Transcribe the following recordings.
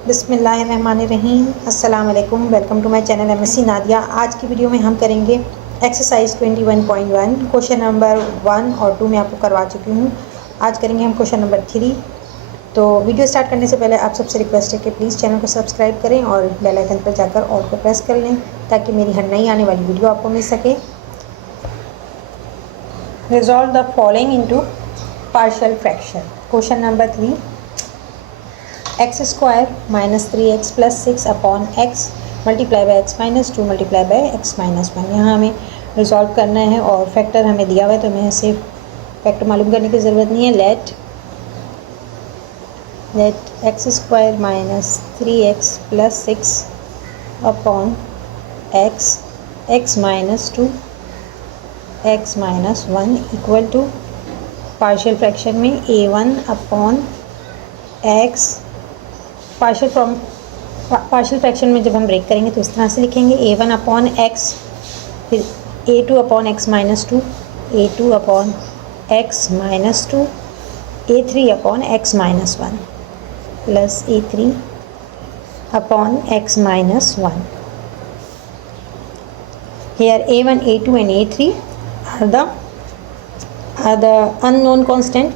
बिस्मिल्लाहिर्रहमानिर्रहीम। अस्सलाम वालेकुम। Welcome to my channel MSc Nadia. आज की वीडियो में हम करेंगे एक्सरसाइज 21.1 क्वेश्चन नंबर 1 और 2 में आपको करवा चुकी हूँ। आज करेंगे हम क्वेश्चन नंबर 3। तो वीडियो स्टार्ट करने से पहले आप सबसे रिक्वेस्ट है कि प्लीज़ चैनल को सब्सक्राइब करें और बेल आइकन पर जाकर ऑल को प्रेस कर लें ताकि मेरी हर नई आने वाली वीडियो आपको मिल सके। Resolve the following into partial fraction. Question number 3, x square minus 3x plus 6 upon x multiply by x minus 2 multiply by x minus 1। यहाँ हमें रिजॉल्व करना है और फैक्टर हमें दिया हुआ है तो हमें इसे फैक्टर मालूम करने की ज़रूरत नहीं है। Let x square minus 3x plus 6 upon x minus 2 x minus 1 equal to partial fraction में a1 upon x. Partial fraction में जब हम ब्रेक करेंगे तो इस तरह से लिखेंगे a1 अपॉन एक्स, फिर a2 upon x minus 2, a2 upon x minus 2, a3 upon x minus 1 plus a3 upon x minus 1। Here a1, a2 and a3 are the unknown constant.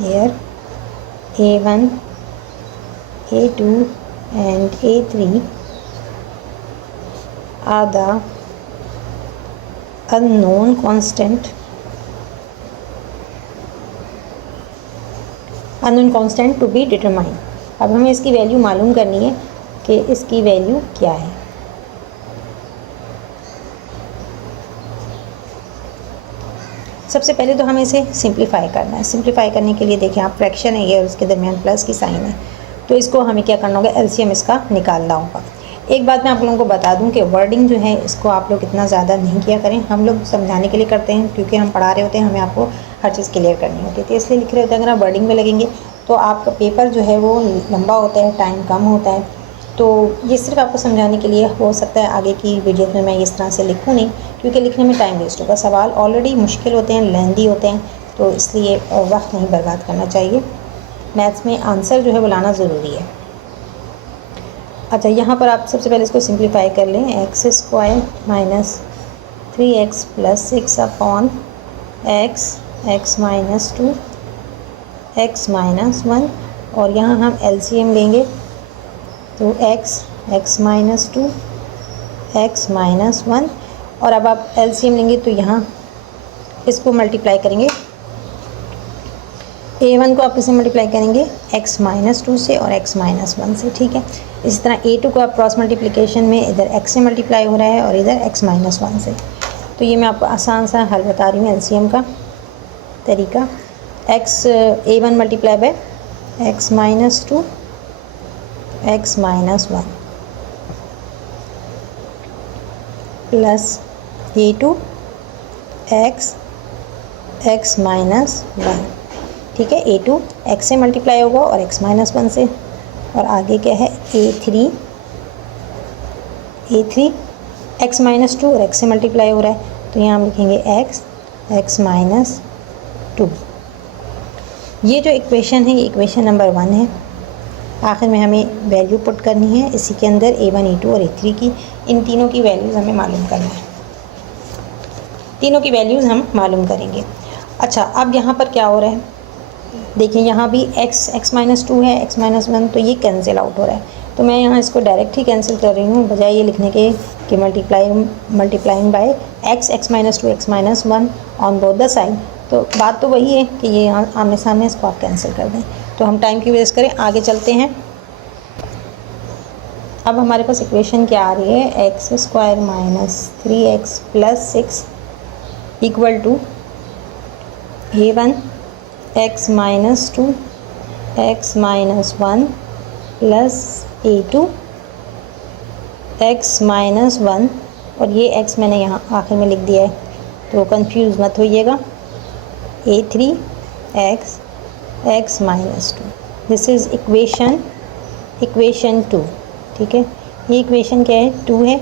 Here a1, a2 and a3 are the unknown constant to be determined। अब हमें इसकी value मालूम करनी है कि इसकी value क्या है। सबसे पहले तो हमें इसे सिंप्लीफाई करना है। सिंप्लीफाई करने के लिए देखिए, आप फ्रैक्शन है ये और उसके दरमियान प्लस की साइन है, तो इसको हमें क्या करना होगा, एलसीएम इसका निकालना होगा। एक बात मैं आप लोगों को बता दूं कि वर्डिंग जो है इसको आप लोग इतना ज़्यादा नहीं किया करें। हम लोग समझाने के लिए करते हैं क्योंकि हम पढ़ा रहे होते हैं, हमें आपको हर चीज़ क्लियर करनी होती है, तो इसलिए लिख रहे होते हैं। अगर आप वर्डिंग में लगेंगे तो आपका पेपर जो है वो लंबा होता है, टाइम कम होता है। तो ये सिर्फ आपको समझाने के लिए हो सकता है आगे की वीडियो में मैं इस तरह से लिखूँ नहीं, क्योंकि लिखने में टाइम वेस्ट होगा। सवाल ऑलरेडी मुश्किल होते हैं, लेंदी होते हैं, तो इसलिए वक्त नहीं बर्बाद करना चाहिए। मैथ्स में आंसर जो है वो लाना ज़रूरी है। अच्छा, यहाँ पर आप सबसे पहले इसको सिंप्लीफाई कर लें। X square minus 3x plus 6 upon x minus 2 x minus 1, और यहाँ हम एलसीएम लेंगे तो एक्स माइनस 2 एक्स माइनस 1, और अब आप एलसीएम लेंगे तो यहाँ इसको मल्टीप्लाई करेंगे। a1 को आप किससे मल्टीप्लाई करेंगे, x माइनस 2 से और x माइनस 1 से, ठीक है। इसी तरह a2 को आप क्रॉस मल्टीप्लिकेशन में इधर x से मल्टीप्लाई हो रहा है और इधर x माइनस 1 से। तो ये मैं आपको आसान सा हल बता रही हूँ, एलसीएम का तरीका। a1 multiply by x minus 2 x minus 1 plus a2 x minus 1, ठीक है। a2 x से मल्टीप्लाई होगा और x माइनस 1 से, और आगे क्या है a3 x माइनस 2 और x से मल्टीप्लाई हो रहा है, तो यहाँ हम लिखेंगे x माइनस 2। ये जो इक्वेशन है ये इक्वेशन नंबर 1 है। आखिर में हमें वैल्यू पुट करनी है इसी के अंदर, a1 a2 और a3 की। इन तीनों की वैल्यूज़ हमें मालूम करना है, तीनों की वैल्यूज़ हम मालूम करेंगे। अच्छा, अब यहाँ पर क्या हो रहा है, देखिए यहाँ भी x माइनस 2 है, x माइनस 1, तो ये कैंसिल आउट हो रहा है। तो मैं यहाँ इसको डायरेक्ट ही कैंसिल कर रही हूँ, बजाय ये लिखने के कि multiplying by x minus 2 x minus 1 on both the side. तो बात तो वही है कि ये यहाँ आमने सामने इसको आप कैंसिल कर दें। तो हम टाइम की वेस्ट करें, आगे चलते हैं। अब हमारे पास इक्वेशन क्या आ रही है, x square minus 3x plus 6 equal to a1 x minus 2 x minus 1 plus a2 x minus 1, और ये x मैंने यहाँ आखिर में लिख दिया है तो कंफ्यूज मत होइएगा, a3 x minus 2। This is equation 2, ठीक है। ये इक्वेशन क्या है, 2 है।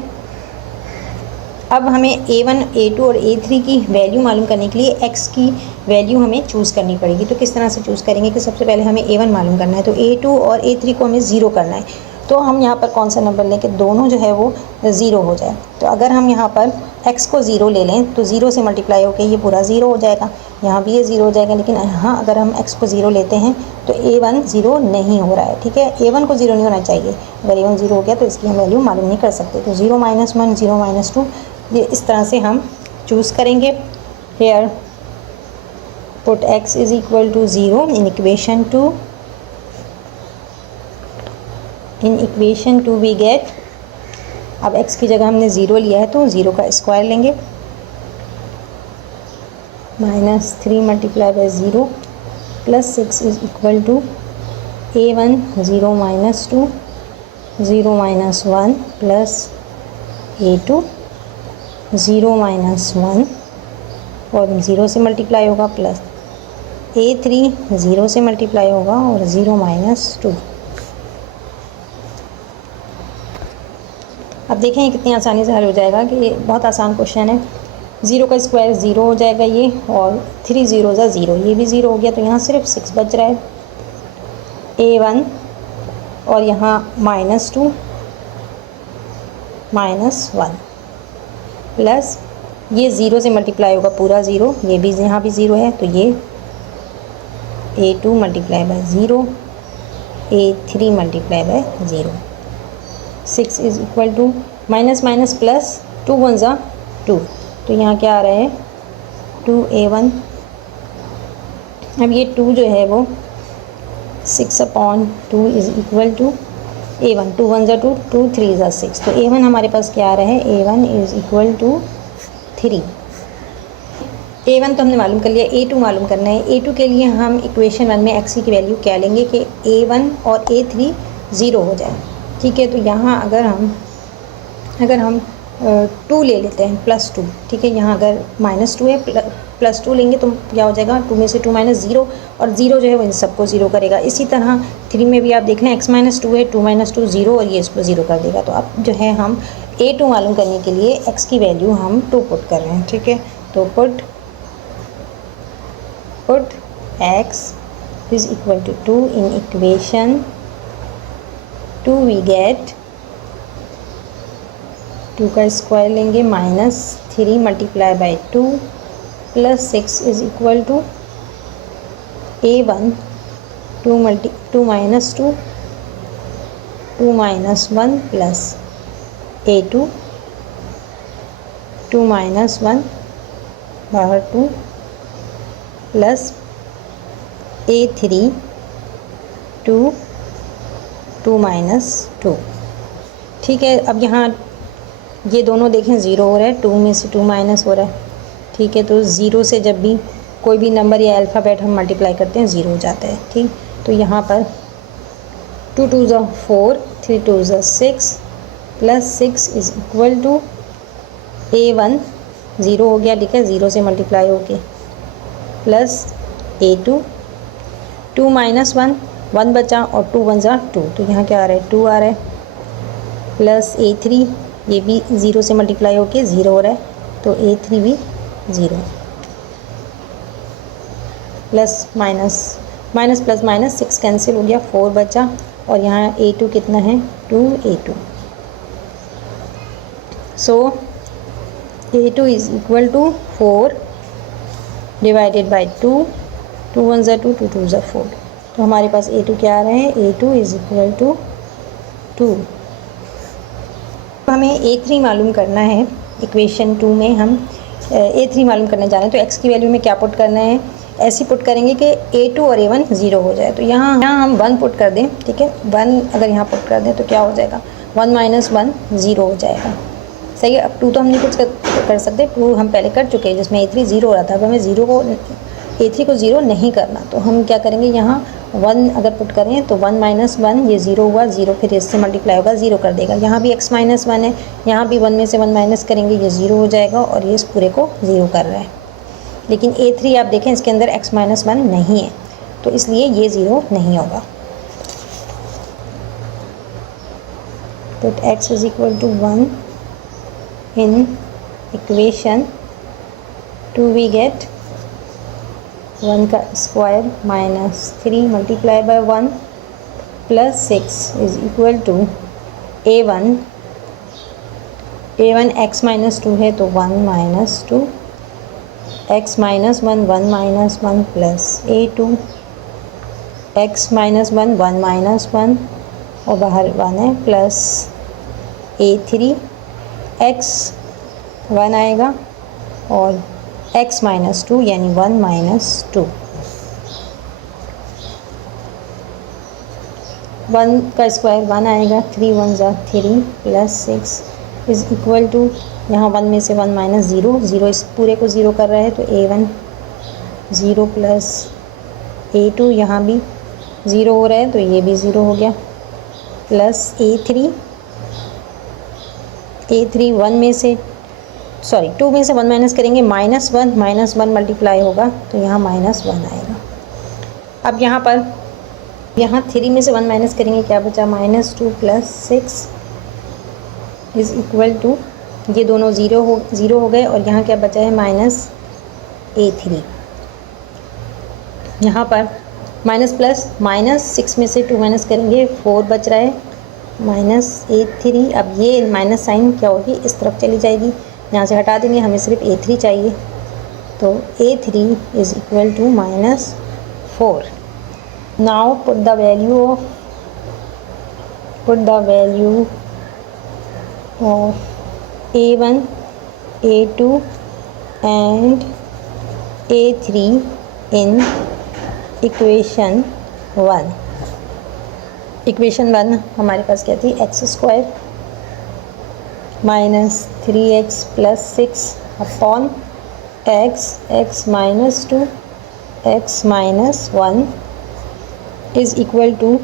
अब हमें A1, A2 और A3 की वैल्यू मालूम करने के लिए x की वैल्यू हमें चूज़ करनी पड़ेगी। तो किस तरह से चूज़ करेंगे कि सबसे पहले हमें A1 मालूम करना है, तो A2 और A3 को हमें 0 करना है। तो हम यहाँ पर कौन सा नंबर लें कि दोनों जो है वो 0 हो जाए। तो अगर हम यहाँ पर x को 0 ले लें तो 0 से मल्टीप्लाई होकर ये पूरा 0 हो जाएगा, यहाँ भी ये 0 हो जाएगा। लेकिन यहाँ अगर हम x को 0 लेते हैं तो A1 0 नहीं हो रहा है, ठीक है। A1 को 0 नहीं होना चाहिए। अगर A1 0 हो गया तो इसकी हम वैल्यू मालूम नहीं कर सकते। तो 0 - 1, 0 - 2, ये इस तरह से हम चूज़ करेंगे। Here put x is equal to 0 in equation 2। In equation 2 we get, अब x की जगह हमने 0 लिया है तो 0 का स्क्वायर लेंगे, -3 multiply by 0 plus 6 is equal to A1 0 - 2 0 - 1 plus A2 0 - 1 और 0 से मल्टीप्लाई होगा, प्लस A3 0 से मल्टीप्लाई होगा और 0 - 2। अब देखें ये कितनी आसानी से हल हो जाएगा कि ये बहुत आसान क्वेश्चन है। 0 का स्क्वायर 0 हो जाएगा ये, और 3 0 ज़ा 0, ये भी 0 हो गया। तो यहाँ सिर्फ 6 बच रहा है। A1 और यहाँ -2 -1 प्लस ये 0 से मल्टीप्लाई होगा पूरा 0, ये भी यहाँ भी 0 है, तो ये A2 multiply by 0, A3 multiply by 0। 6 is equal to minus plus 2 1 ज़ा 2, तो यहाँ क्या आ रहा है 2A1। अब ये 2 जो है वो 6/2 इज इक्वल टू A1। 2 1 ज़ा 2, 2 3 ज़ा 6, तो A1 हमारे पास क्या आ रहा है, A1 is equal to 3। A1 तो हमने मालूम कर लिया, A2 मालूम करना है। A2 के लिए हम इक्वेशन 1 में x की वैल्यू क्या लेंगे कि A1 और A3 0 हो जाए, ठीक है। तो यहाँ अगर हम 2 ले लेते हैं +2, ठीक है। यहाँ अगर -2 है +2 लेंगे तो क्या हो जाएगा, 2 में से 2 - 0, और 0 जो है वो इन सबको 0 करेगा। इसी तरह 3 में भी आप देख लें x -2 है, 2 - 2 0, और ये इसको 0 कर देगा। तो अब जो है हम A2 मालूम करने के लिए x की वैल्यू हम 2 पुट कर रहे हैं, ठीक है। तो put x is equal to 2 in equation 2 we get 2 का स्क्वायर लेंगे, -3 multiply by 2 plus 6 is equal to A1 2 - 2 2 -1 plus A2 2 - 1 बाहर 2 प्लस A3 2 2 - 2, ठीक है। अब यहाँ ये दोनों देखें 0 हो रहा है, 2 में से 2 माइनस हो रहा है, ठीक है। तो 0 से जब भी कोई भी नंबर या अल्फ़ाबेट हम मल्टीप्लाई करते हैं 0 हो जाता है, ठीक। तो यहाँ पर 2 2 ज़ा 4, 3 2 ज़ा 6 plus 6 is equal to A1 0 हो गया, ठीक है, 0 से मल्टीप्लाई हो के, प्लस A2 2 - 1 1 बचा, और 2 1 ज़ा 2, तो यहाँ क्या आ रहा है 2 आ रहा है, प्लस A3 ये भी 0 से मल्टीप्लाई होके 0 हो रहा है, तो A3 भी 0, plus minus plus minus 6 cancel हो गया, 4 बचा, और यहाँ A2 कितना है 2A2। So A2 is equal to 4 divided by 2, 2 1 ज़ा 2, 2 2 ज़ा 4, तो हमारे पास A2 क्या आ रहा है, A2 इज इक्वल टू 2। हमें A3 मालूम करना है। इक्वेशन 2 में हम A3 मालूम करने जा रहे हैं, तो x की वैल्यू में क्या पुट करना है, ऐसे पुट करेंगे कि A2 और A1 0 हो जाए। तो यहाँ हम 1 पुट कर दें, ठीक है। 1 अगर यहाँ पुट कर दें तो क्या हो जाएगा, 1 - 1 0 हो जाएगा, सही है। अब 2 तो हम नहीं कुछ कर सकते, 2 हम पहले कर चुके हैं जिसमें A3 0 हो रहा था। अब हमें A3 को 0 नहीं करना, तो हम क्या करेंगे, यहाँ 1 अगर पुट करें तो 1 - 1 ये 0 हुआ, 0 फिर इससे मल्टीप्लाई होगा, 0 कर देगा। यहाँ भी x - 1 है, यहाँ भी 1 में से 1 माइनस करेंगे, ये 0 हो जाएगा, और ये इस पूरे को 0 कर रहा है। लेकिन A3 आप देखें इसके अंदर x - 1 नहीं है, तो इसलिए ये 0 नहीं होगा। तो x is equal to 1 in equation 2 we get 1 का square minus 3 multiply by 1 plus 6 is equal to a1 x minus 2 है तो 1 minus 2 x minus 1 1 minus 1 plus a2 x minus 1 1 minus 1 और बाहर 1 है प्लस a3 x 1 आएगा और x minus 2 यानी 1 minus 2। 1 का स्क्वायर 1 आएगा, 3 1 ज़ा 3 प्लस 6 इज़ इक्वल टू, यहाँ 1 में से 1 माइनस 0, 0 इस पूरे को 0 कर रहा है तो a1 0 प्लस a2 यहाँ भी 0 हो रहा है तो ये भी 0 हो गया प्लस a3 1 में से 2 में से 1 माइनस करेंगे माइनस 1 मल्टीप्लाई होगा तो यहाँ माइनस 1 आएगा। अब यहाँ 3 में से 1 माइनस करेंगे, क्या बचा minus 2 plus 6 is equal to, ये दोनों ज़ीरो हो गए और यहाँ क्या बचा है माइनस a3। यहाँ पर माइनस प्लस माइनस 6 में से 2 माइनस करेंगे 4 बच रहा है माइनस a3। अब ये माइनस साइन क्या होगी, इस तरफ चली जाएगी, यहाँ से हटा देंगे, हमें सिर्फ a3 चाहिए तो a3 is equal to minus 4। Now put the value of a1 a2 and a3 in equation 1। Equation 1 हमारे पास क्या थी, x square minus 3x plus 6 upon x minus 2 x minus 1 is equal to,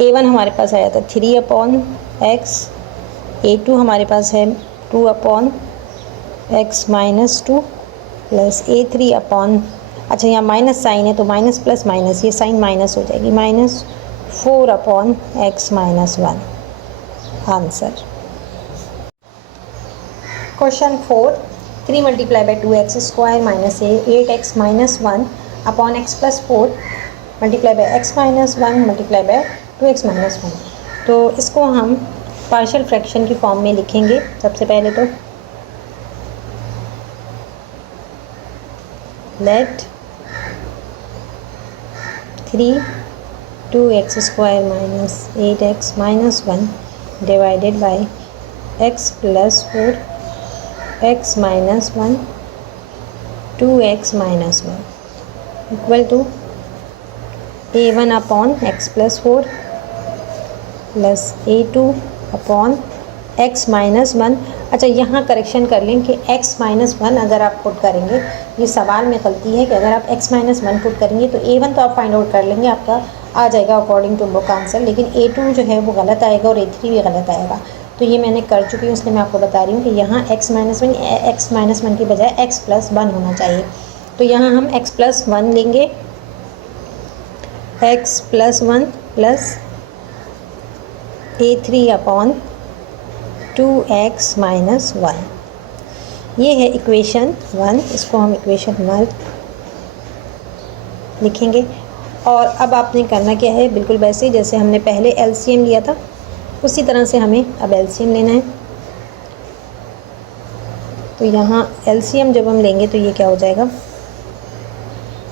a1 हमारे पास आया था 3 upon x, a2 हमारे पास है 2 upon x minus 2 plus a3 upon, अच्छा यहाँ माइनस साइन है तो माइनस प्लस माइनस, ये साइन माइनस हो जाएगी, minus 4 upon x minus 1। Answer question 4, 3 multiply by 2x square minus 8x minus 1 upon x plus 4 multiply by x minus 1 multiply by 2x minus 1। तो इसको हम partial fraction की form में लिखेंगे। सबसे पहले तो let 3 2x square minus 8x minus 1 divided by x plus 4 x minus 1 2x minus 1 equal to a1 upon x plus 4 plus a2 upon x minus 1। अच्छा यहाँ करेक्शन कर लें कि x माइनस 1 अगर आप पुट करेंगे, ये सवाल में गलती है कि अगर आप x माइनस 1 पुट करेंगे तो a1 तो आप फाइंड आउट कर लेंगे, आपका आ जाएगा अकॉर्डिंग टू बुक आंसर, लेकिन a2 जो है वो गलत आएगा और a3 भी गलत आएगा। तो ये मैंने कर चुकी हूँ, इसलिए मैं आपको बता रही हूँ कि यहाँ x माइनस 1 की बजाय x प्लस 1 होना चाहिए। तो यहाँ हम x प्लस 1 लेंगे, x plus 1 plus a3 upon 2x minus 1। ये है इक्वेशन 1, इसको हम इक्वेशन 1 लिखेंगे। और अब आपने करना क्या है, बिल्कुल वैसे ही जैसे हमने पहले एलसीएम लिया था उसी तरह से हमें अब एलसीएम लेना है। तो यहाँ एलसीएम जब हम लेंगे तो ये क्या हो जाएगा,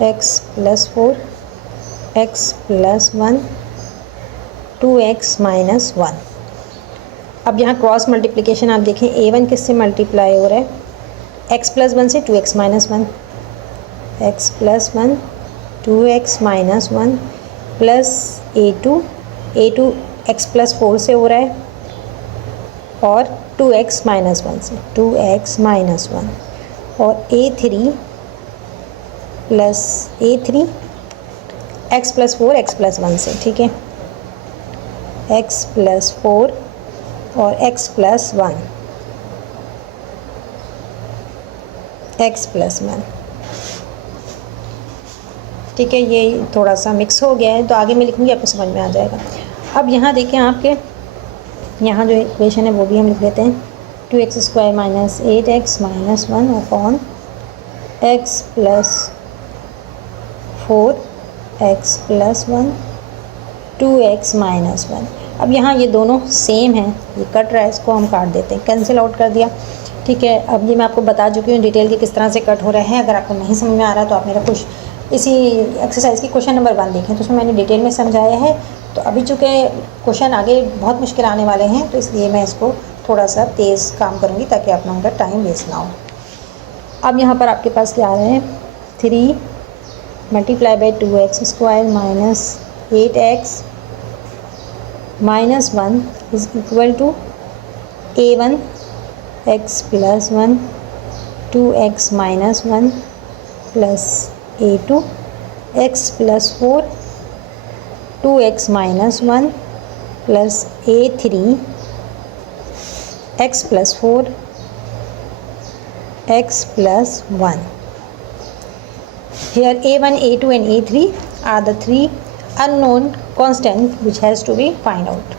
x plus 4 x plus 1 2x minus 1। अब यहाँ क्रॉस मल्टीप्लिकेशन आप देखें, a1 किससे मल्टीप्लाई हो रहा है, x प्लस 1 से 2x minus 1, x plus 1 2x minus 1 plus a2 x plus 4 से हो रहा है और 2x माइनस 1 से 2x माइनस 1 और a3 plus a3 x plus 4 x plus 1 से, ठीक है, x प्लस 4 और x प्लस 1 x प्लस 1, ठीक है। ये थोड़ा सा मिक्स हो गया है तो आगे मैं लिखूँगी, आपको समझ में आ जाएगा। अब यहाँ देखें, आपके यहाँ जो इक्वेशन है वो भी हम लिख लेते हैं, 2x square minus 8x minus 1 upon x plus 4x plus 1 2x minus 1। अब यहाँ ये दोनों सेम हैं, ये कट रहा है, इसको हम काट देते हैं, कैंसिल आउट कर दिया। ठीक है, अब ये मैं आपको बता चुकी हूँ डिटेल के किस तरह से कट हो रहा है। अगर आपको नहीं समझ में आ रहा तो आप मेरा कुछ इसी एक्सरसाइज की क्वेश्चन नंबर 1 देखें, तो उसमें मैंने डिटेल में समझाया है। तो अभी चूँकि क्वेश्चन आगे बहुत मुश्किल आने वाले हैं, तो इसलिए मैं इसको थोड़ा सा तेज़ काम करूँगी ताकि आप लोगों का टाइम वेस्ट ना हो। अब यहाँ पर आपके पास क्या आ रहा है, 3 multiply by 2x square minus 8x minus 1 is equal to a1 x plus 1 2x minus 1 plus a2 x plus 4 2x minus 1 plus a3 x plus 4 x plus 1. Here a1, a2 and a3 are the 3 unknown constant which has to be find out.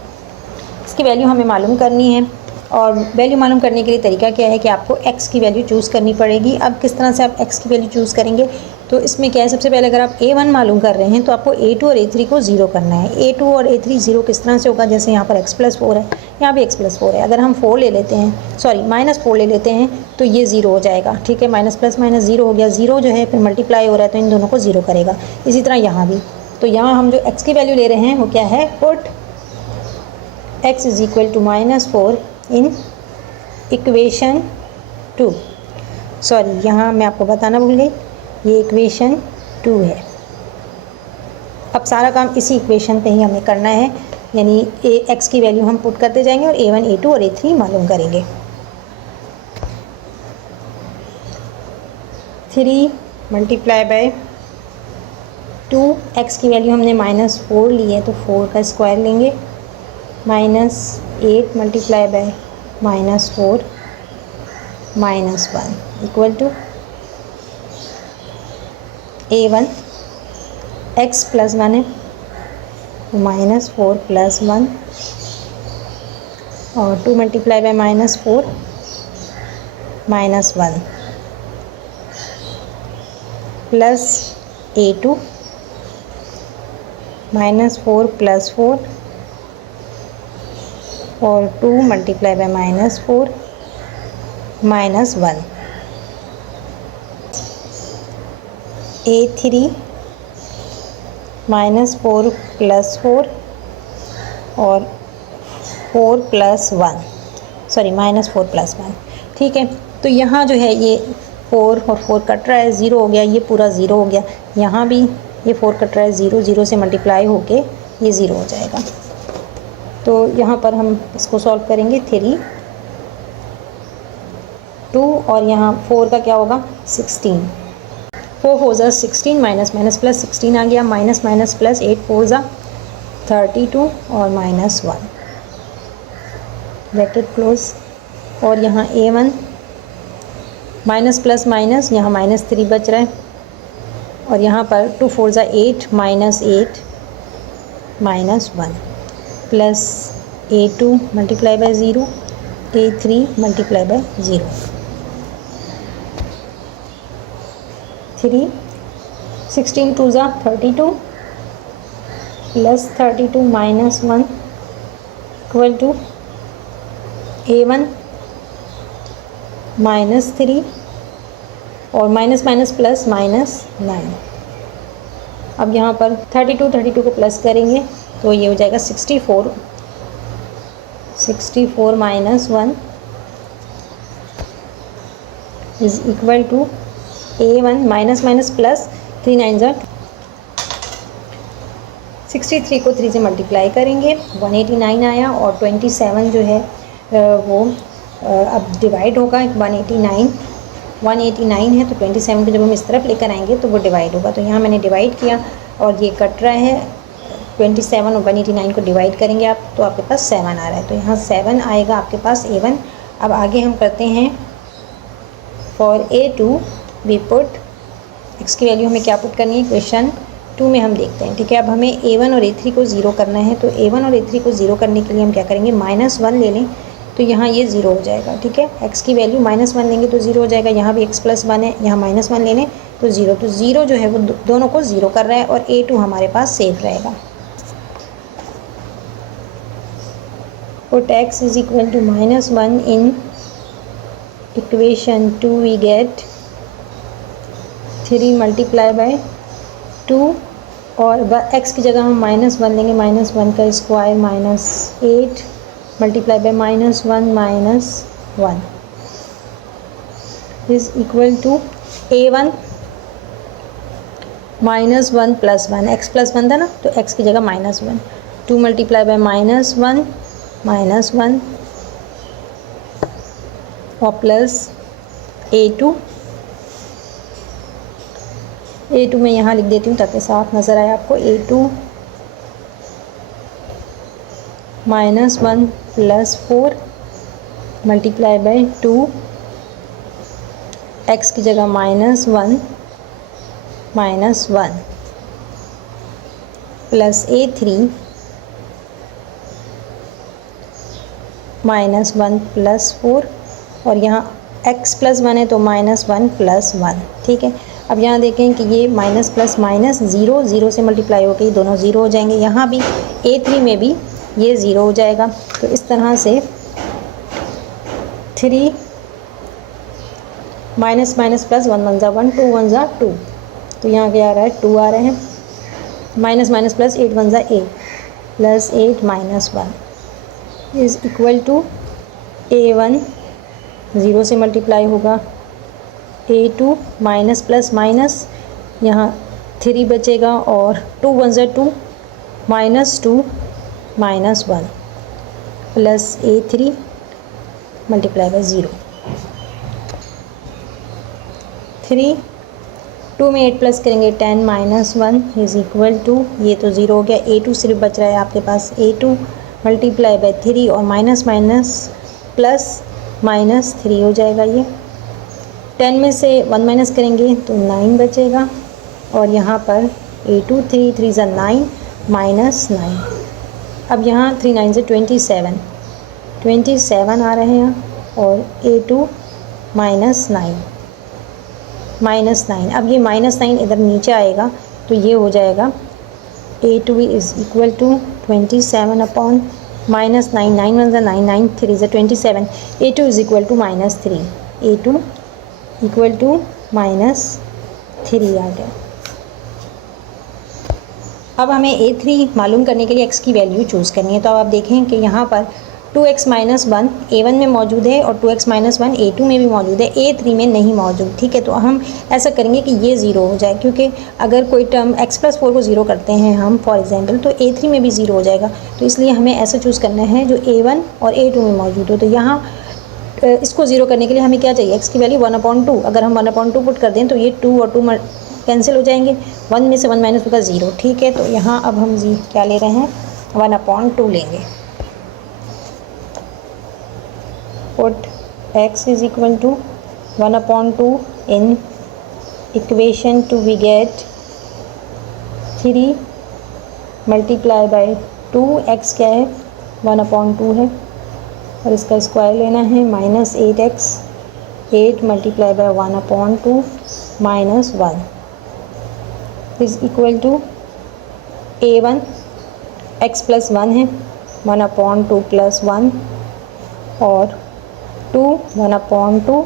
इसकी value हमें मालूम करनी है, और value मालूम करने के लिए तरीका क्या है कि आपको x की वैल्यू चूज़ करनी पड़ेगी। अब किस तरह से आप x की वैल्यू चूज़ करेंगे, तो इसमें क्या है, सबसे पहले अगर आप a1 मालूम कर रहे हैं तो आपको a2 और a3 को ज़ीरो करना है। a2 और a3 ज़ीरो किस तरह से होगा, जैसे यहाँ पर x प्लस 4 है, यहाँ भी x प्लस 4 है। अगर हम 4 ले लेते हैं, सॉरी माइनस 4 ले लेते हैं, तो ये ज़ीरो हो जाएगा। ठीक है, माइनस प्लस माइनस ज़ीरो हो गया, ज़ीरो जो है फिर मल्टीप्लाई हो रहा है तो इन दोनों को ज़ीरो करेगा। इसी तरह यहाँ भी, तो यहाँ हम जो x की वैल्यू ले रहे हैं वो क्या है, put x is equal to -4 in equation 2। Sorry, यहाँ मैं आपको बताना भूल गई, ये इक्वेशन 2 है। अब सारा काम इसी इक्वेशन पे ही हमें करना है, यानी x की वैल्यू हम पुट करते जाएंगे और a1, a2 और a3 मालूम करेंगे। 3 मल्टीप्लाई बाय 2, x की वैल्यू हमने -4 ली है तो 4 का स्क्वायर लेंगे, -8 multiply by -4 -1 equal to a1 x plus 1 है -4 प्लस 1 और 2 multiply by -4 -1 plus a2 -4 plus 4 और 2 मल्टीप्लाई बाय -4 -1 a3 -4 प्लस 4 और 4 प्लस 1, सॉरी -4 प्लस 1। ठीक है, तो यहाँ जो है ये 4 और 4 कट रहा है, ज़ीरो हो गया, ये पूरा ज़ीरो हो गया। यहाँ भी ये 4 कट रहा है, ज़ीरो ज़ीरो से मल्टीप्लाई होके ये ज़ीरो हो जाएगा। तो यहाँ पर हम इसको सॉल्व करेंगे, 3 2 और यहाँ 4 का क्या होगा, 16, 4 4 ज़ा 16 माइनस माइनस प्लस 16 आ गया, माइनस माइनस प्लस 8 4 ज़ा 32 और -1 ब्रैकेट क्लोज। और यहाँ a1 माइनस प्लस माइनस, यहाँ -3 बच रहा है, और यहाँ पर 2 4 ज़ा 8 -8 -1 plus a2 multiply by 0 a3 multiply by 0। 3 16 2 ज़ा 32 प्लस 32 -1 इक्वल टू a1 -3 और माइनस माइनस प्लस -9। अब यहाँ पर 32 को प्लस करेंगे तो ये हो जाएगा 64 -1 is equal to a1 minus minus plus 3 9 ज़ा 63 को 3 से मल्टीप्लाई करेंगे 189 आया, और 27 जो है वो अब डिवाइड होगा। 189 है तो 27 को जब हम इस तरफ लेकर आएंगे तो वो डिवाइड होगा। तो यहाँ मैंने डिवाइड किया और ये कट रहा है, 27 और 189 को डिवाइड करेंगे आप तो आपके पास 7 आ रहा है, तो यहाँ 7 आएगा आपके पास a1। अब आगे हम करते हैं for a2 we put x की वैल्यू हमें क्या पुट करनी है, क्वेश्चन 2 में हम देखते हैं। ठीक है, अब हमें a1 और a3 को ज़ीरो करना है, तो a1 और a3 को ज़ीरो करने के लिए हम क्या करेंगे, -1 ले लें, तो यहाँ ये 0 हो जाएगा। ठीक है, x की वैल्यू -1 लेंगे तो 0 हो जाएगा। यहाँ भी x + 1 है, यहाँ -1 ले लें तो 0। तो 0 जो है वो दोनों को 0 कर रहा है और a2 हमारे पास सेफ रहेगा। Put x is equal to -1 in equation 2, we get 3 multiply by 2 और x की जगह हम -1 लेंगे, -1 का square -8 multiply by -1 is equal to a1 -1 + 1, x + 1 था ना तो x की जगह -1, 2 मल्टीप्लाई बाय -1 और प्लस a2 मैं यहाँ लिख देती हूँ ताकि साफ नज़र आए आपको। a2 -1 + 4 मल्टीप्लाई बाय 2, x की जगह -1 प्लस a3 -1 + 4 और यहाँ x + 1 है तो -1 + 1। ठीक है, अब यहाँ देखें कि ये माइनस प्लस माइनस 0 0 से मल्टीप्लाई होकर ये दोनों 0 हो जाएंगे। यहाँ भी a3 में भी ये 0 हो जाएगा। तो इस तरह से 3 माइनस माइनस प्लस 1 1 ज़ा 1 2 1 ज़ा 2, तो यहाँ क्या आ रहा है 2 आ रहे हैं। माइनस माइनस प्लस 8 1 ज़ा 8 plus 8 -1 is equal to a1 0 से मल्टीप्लाई होगा, a2 माइनस प्लस माइनस यहाँ 3 बचेगा और 2 1 ज़ा 2 -2 -1 प्लस a3 मल्टीप्लाई बाय 0। 3 2 में 8 प्लस करेंगे 10 -1 इज़ इक्वल टू, ये तो 0 हो गया। a2 सिर्फ बच रहा है आपके पास, a2 मल्टीप्लाई बाय 3 और माइनस माइनस प्लस -3 हो जाएगा। ये 10 में से 1 माइनस करेंगे तो 9 बचेगा और यहाँ पर a2 3 3 ज़ा 9 -9। अब यहाँ 3 9 से 27 आ रहे हैं और a2 -9। अब ये -9 इधर नीचे आएगा तो ये हो जाएगा a2 is equal to 27 upon -9 9 1 ज़ा 9 9 3 ज़ा 27, a2 is equal to -3, a2 equal to -3 आ गया। अब हमें a3 मालूम करने के लिए x की वैल्यू चूज़ करनी है। तो अब आप देखें कि यहाँ पर 2x - 1 a1 में मौजूद है और 2x - 1 a2 में भी मौजूद है, a3 में नहीं मौजूद। ठीक है, तो हम ऐसा करेंगे कि ये 0 हो जाए, क्योंकि अगर कोई टर्म x + 4 को 0 करते हैं हम फॉर एग्जांपल, तो a3 में भी 0 हो जाएगा। तो इसलिए हमें ऐसा चूज़ करना है जो a1 और a2 में मौजूद हो। तो यहाँ इसको 0 करने के लिए हमें क्या चाहिए, x की वैल्यू 1/2। अगर हम 1/2 पुट कर दें तो ये 2 और 2 कैंसिल हो जाएंगे, 1 में से 1 माइनस होगा 0। ठीक है, तो यहाँ अब हम क्या ले रहे हैं, 1/2 लेंगे। Put x is equal to 1/2 in equation 2, we get 3 multiply by 2, x क्या है 1/2 है और इसका स्क्वायर लेना है, -8x 8 multiply by 1/2 -1 is equal to a1 x + 1 है 1/2 + 1 और 2 1/2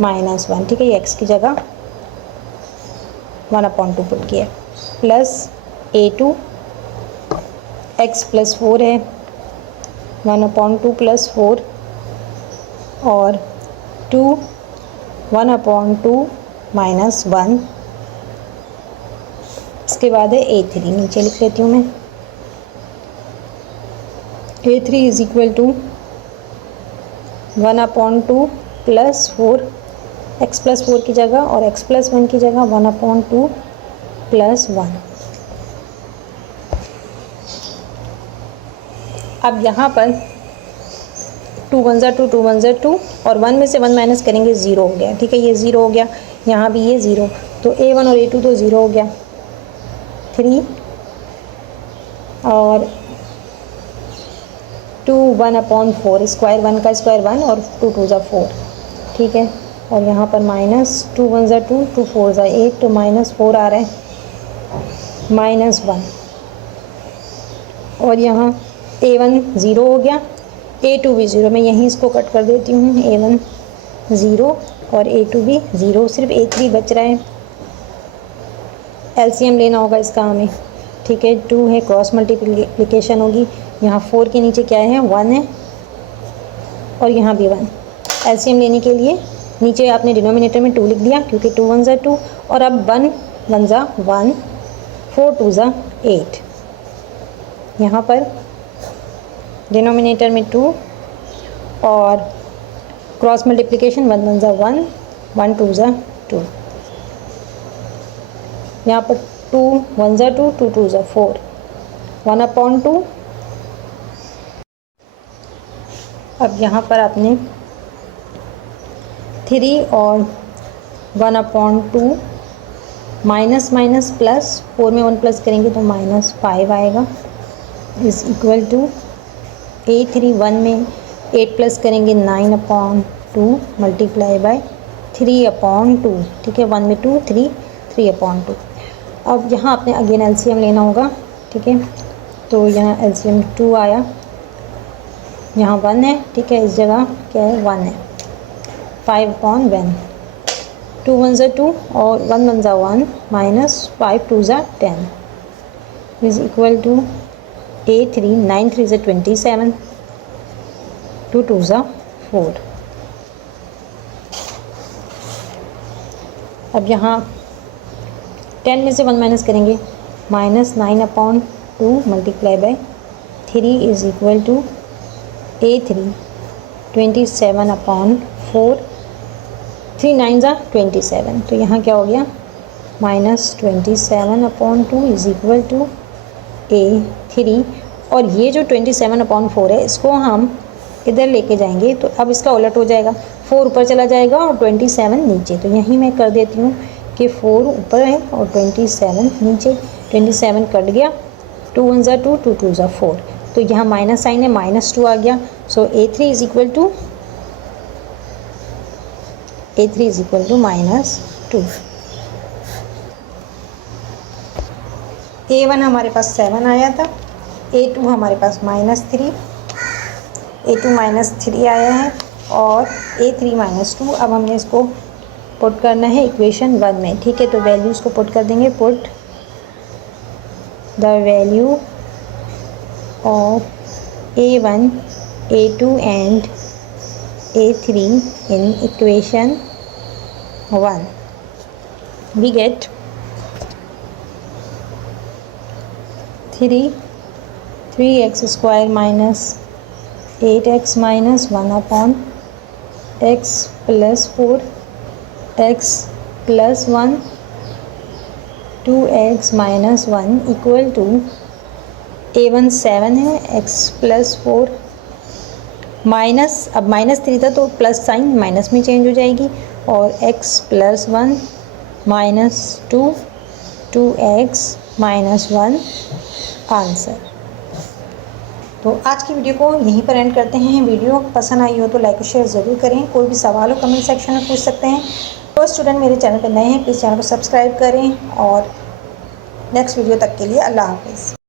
-1। ठीक है, ये x की जगह 1/2 पुट किया, प्लस a2 x + 4 है 1/2 + 4 और 2 1/2 -1। इसके बाद है a3, नीचे लिख लेती हूँ मैं, a3 is equal to 1/2 + 4, x + 4 की जगह और x + 1 की जगह 1/2 + 1। अब यहाँ पर 2 1 ज़ा 2 2 1 ज़ा 2 और 1 में से 1 माइनस करेंगे 0 हो गया। ठीक है, ये 0 हो गया, यहाँ भी ये 0, तो a1 और a2 तो 0 हो गया। 3 और 2 1/4, स्क्वायर 1 का स्क्वायर 1 और 2 2 ज़ा 4, ठीक है। और यहाँ पर माइनस 2 1 ज़ा 2, 2 4 ज़ा 8, तो -4 आ रहा है, -1। और यहाँ A1 0 हो गया, A2 भी 0, मैं यहीं इसको कट कर देती हूँ। A1 0 और A2 भी 0, सिर्फ A3 बच रहा है। LCM लेना होगा इसका हमें, ठीक है। 2 है, क्रॉस मल्टीप्लिकेशन होगी। यहाँ 4 के नीचे क्या है, 1 है, और यहाँ भी 1। LCM लेने के लिए नीचे आपने डिनोमिनेटर में 2 लिख दिया, क्योंकि 2 1 ज़ा 2, और अब 1 1 ज़ा 1, 4 2 ज़ा 8। यहाँ पर डिनोमिनेटर में 2 और क्रॉस मल्टीप्लिकेशन 1 1 ज़ा 1, 1 2 ज़ा 2। यहाँ पर 2 1 ज़ा 2, 2 2 ज़ा 4, 1/2। अब यहाँ पर आपने 3 और 1/2 माइनस माइनस प्लस, 4 में 1 प्लस करेंगे तो -5 आएगा, इज़ इक्वल टू A3 1 में 8 प्लस करेंगे 9/2 मल्टीप्लाई बाय 3/2, ठीक है। 1 में 2, 3, 3/2। अब यहाँ आपने अगेन LCM लेना होगा, ठीक है। तो यहाँ LCM 2 आया, यहाँ 1 है, ठीक है, इस जगह क्या है, 1 है, 5/1। 2 1 ज़ा 2 और 1 1 ज़ा 1, -5 2 ज़ा 10, इज़ इक्वल टू A3 9 3 ज़ा 27, 2 2 ज़ा 4। अब यहाँ 10 में से 1 माइनस करेंगे, -9/2 multiply by 3 is equal to A3 27/4, 3 9 ज़ा 27, तो यहाँ क्या हो गया, -27/2 इज़ इक्वल टू A3। और ये जो 27/4 है, इसको हम इधर लेके जाएंगे तो अब इसका उलट हो जाएगा, 4 ऊपर चला जाएगा और 27 नीचे। तो यहीं मैं कर देती हूँ कि 4 ऊपर है और 27 नीचे, 27 कट गया, 2 1 ज़ा 2, 2 2 ज़ा 4, तो यहाँ माइनस साइन है, -2 आ गया। सो A3 is equal to -2। A1 हमारे पास 7 आया था, A2 हमारे पास -3, A2 -3 आया है, और A3 -2। अब हमने इसको पुट करना है इक्वेशन 1 में, ठीक है। तो वैल्यूज़ को पुट कर देंगे, put the value of A1, A2 and A3 in equation 1, we get 3x² minus 8x minus 1/x plus 4x plus 1, 2x minus 1 equal to A1 7 है, x plus 4 माइनस, अब -3 था तो प्लस साइन माइनस में change हो जाएगी, और x plus 1 -2, 2x minus 1 answer. तो आज की वीडियो को यहीं पर एंड करते हैं। वीडियो पसंद आई हो तो लाइक और शेयर ज़रूर करें। कोई भी सवाल हो कमेंट सेक्शन में पूछ सकते हैं। तो स्टूडेंट मेरे चैनल पर नए हैं, प्लीज़ चैनल को सब्सक्राइब करें, और नेक्स्ट वीडियो तक के लिए अल्लाह हाफिज़।